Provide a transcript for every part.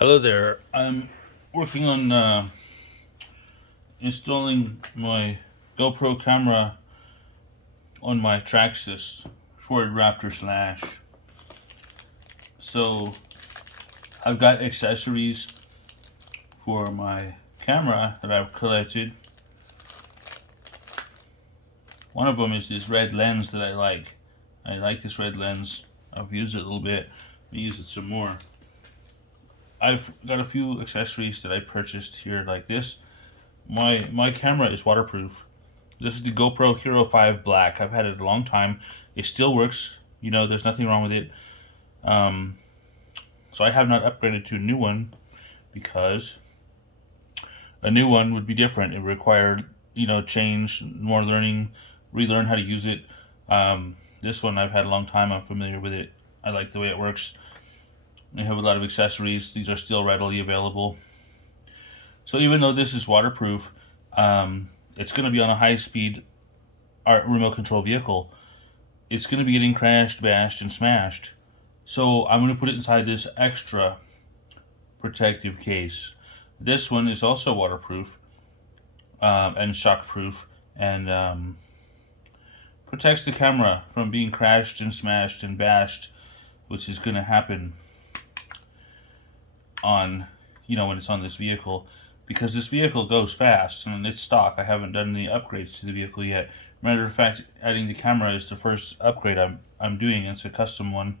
Hello there. I'm working on installing my GoPro camera on my Traxxas Ford Raptor Slash. So I've got accessories for my camera that I've collected. One of them is this red lens that I like. I like this red lens. I've used it a little bit. I'll use it some more. I've got a few accessories that I purchased here like this. My camera is waterproof. This is the GoPro Hero 5 Black. I've had it a long time. It still works. You know, there's nothing wrong with it. Um, so I have not upgraded to a new one because a new one would be different. It would require, change, more learning, relearn how to use it. This one I've had a long time. I'm familiar with it. I like the way it works. I have a lot of accessories. These are still readily available. So even though this is waterproof, it's going to be on a high-speed remote control vehicle. It's going to be getting crashed, bashed, and smashed. So I'm going to put it inside this extra protective case. This one is also waterproof and shockproof and protects the camera from being crashed and smashed and bashed, which is going to happen on, when it's on this vehicle, because this vehicle goes fast and it's stock. I haven't done any upgrades to the vehicle yet. Matter of fact, adding the camera is the first upgrade I'm doing. It's a custom one.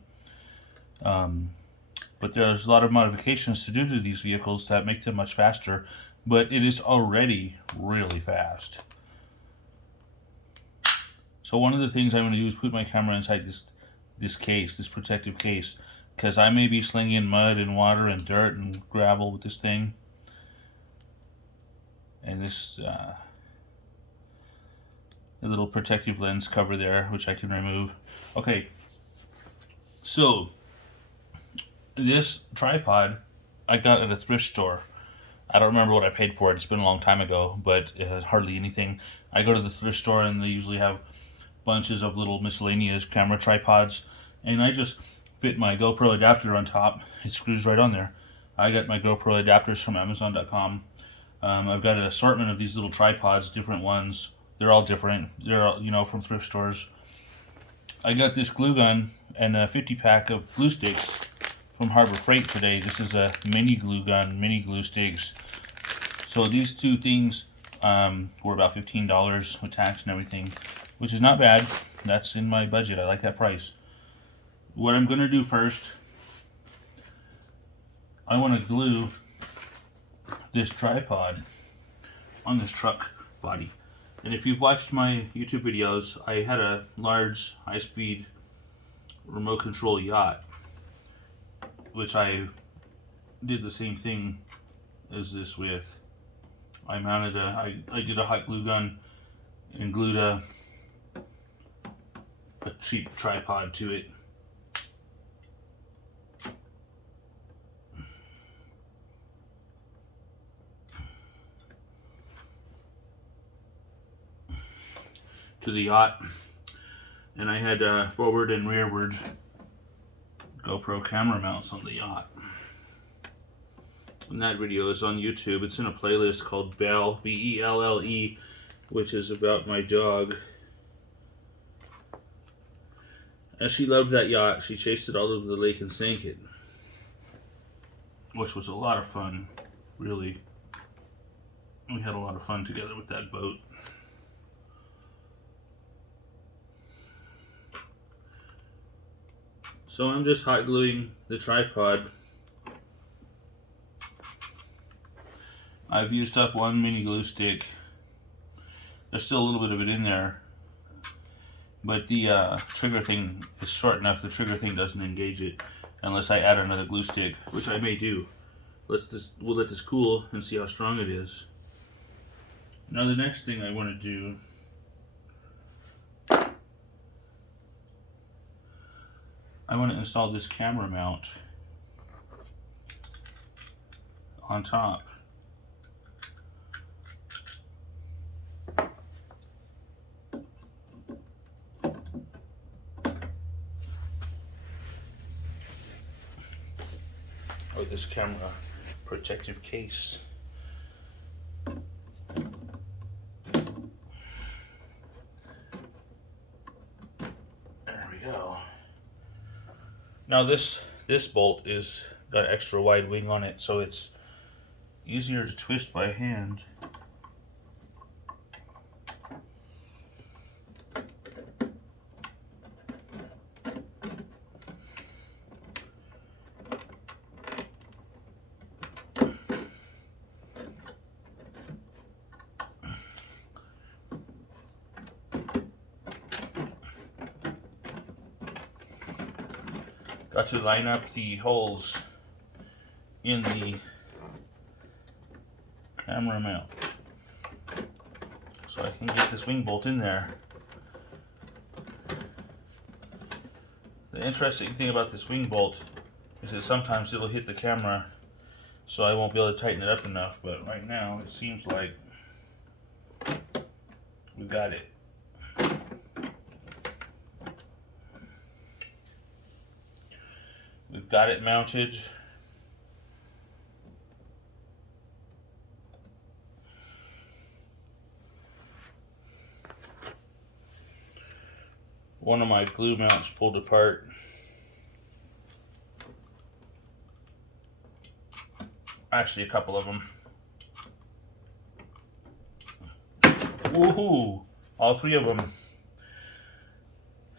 But there's a lot of modifications to do to these vehicles that make them much faster, but it is already really fast. So one of the things I'm going to do is put my camera inside this case, this protective case, because I may be slinging mud and water and dirt and gravel with this thing. And this a little protective lens cover there, which I can remove. Okay, so this tripod I got at a thrift store. I don't remember what I paid for it. It's been a long time ago, but it has hardly anything. I go to the thrift store and they usually have bunches of little miscellaneous camera tripods, and I just fit my GoPro adapter on top. It screws right on there. I got my GoPro adapters from Amazon.com. I've got an assortment of these little tripods, different ones. They're all different. They're all, from thrift stores. I got this glue gun and a 50-pack of glue sticks from Harbor Freight today. This is a mini glue gun, mini glue sticks. So these two things were about $15 with tax and everything, which is not bad. That's in my budget. I like that price. What I'm going to do first, I want to glue this tripod on this truck body. And if you've watched my YouTube videos, I had a large high-speed remote control yacht, which I did the same thing as this with. I mounted I did a hot glue gun and glued a cheap tripod to it. To the yacht, and I had forward and rearward GoPro camera mounts on the yacht. And that video is on YouTube. It's in a playlist called Belle, B-E-L-L-E, which is about my dog. As she loved that yacht, she chased it all over the lake and sank it, which was a lot of fun, really. We had a lot of fun together with that boat. So I'm just hot gluing the tripod. I've used up one mini glue stick. There's still a little bit of it in there, but the trigger thing is short enough. The trigger thing doesn't engage it unless I add another glue stick, which I may do. We'll let this cool and see how strong it is. Now the next thing I want to do, I want to install this camera mount on top. Or this camera protective case. There we go. Now this bolt is got an extra wide wing on it, so it's easier to twist by hand. Got to line up the holes in the camera mount so I can get this wing bolt in there. The interesting thing about this wing bolt is that sometimes it'll hit the camera, so I won't be able to tighten it up enough, but right now it seems like we got it. We've got it mounted. One of my glue mounts pulled apart. Actually, a couple of them. Woohoo! All three of them.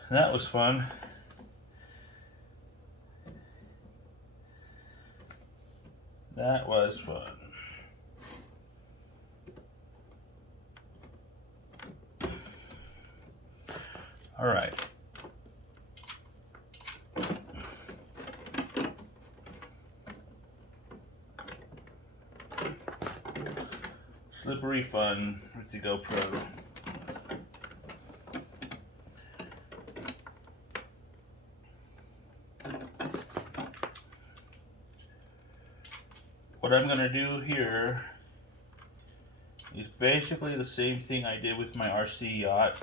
That was fun. That was fun. All right. Slippery fun with the GoPro. What I'm gonna do here is basically the same thing I did with my RC yacht.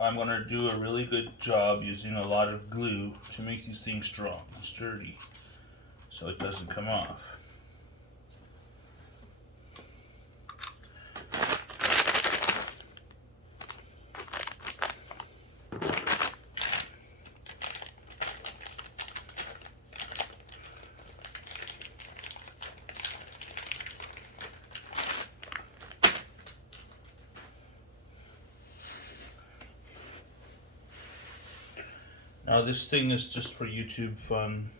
I'm gonna do a really good job using a lot of glue to make these things strong and sturdy so it doesn't come off. Now this thing is just for YouTube fun.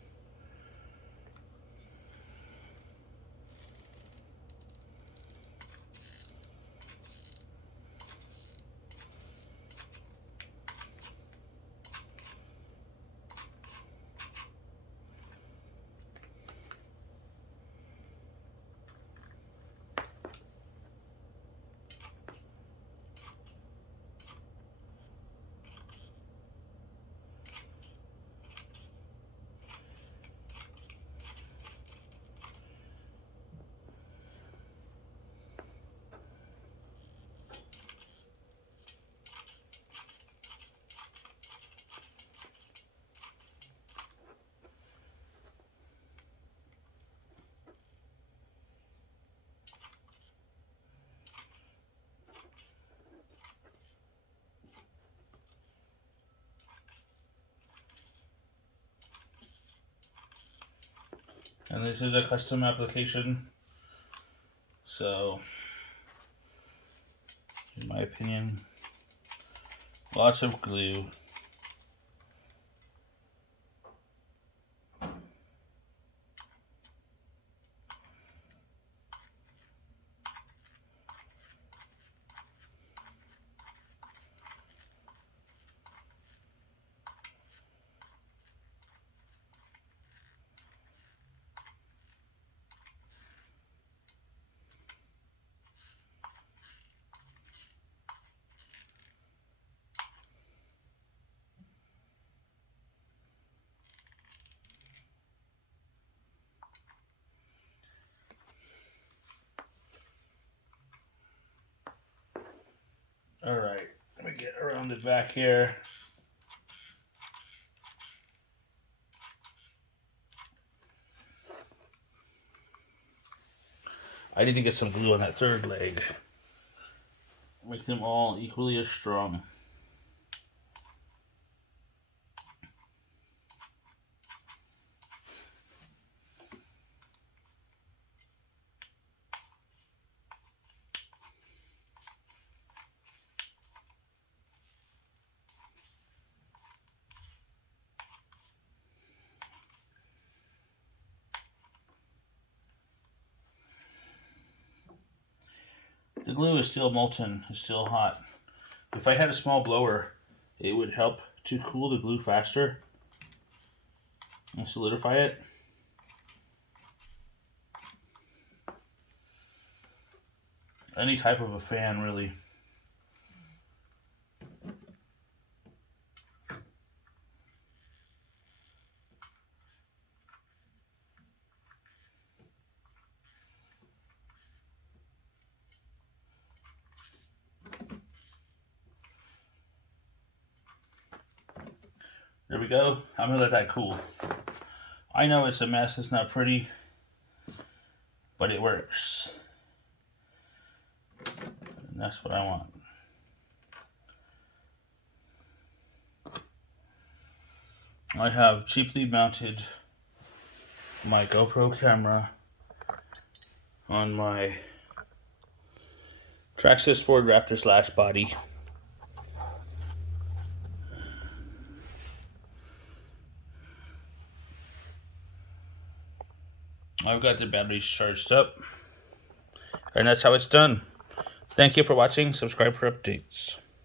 And this is a custom application, so in my opinion, lots of glue. All right, let me get around the back here. I need to get some glue on that third leg. Make them all equally as strong. The glue is still molten, it's still hot. If I had a small blower, it would help to cool the glue faster and solidify it. Any type of a fan, really. There we go. I'm gonna let that cool. I know it's a mess, it's not pretty, but it works. And that's what I want. I have cheaply mounted my GoPro camera on my Traxxas Ford Raptor slash body. I've got the batteries charged up, and that's how it's done. Thank you for watching. Subscribe for updates.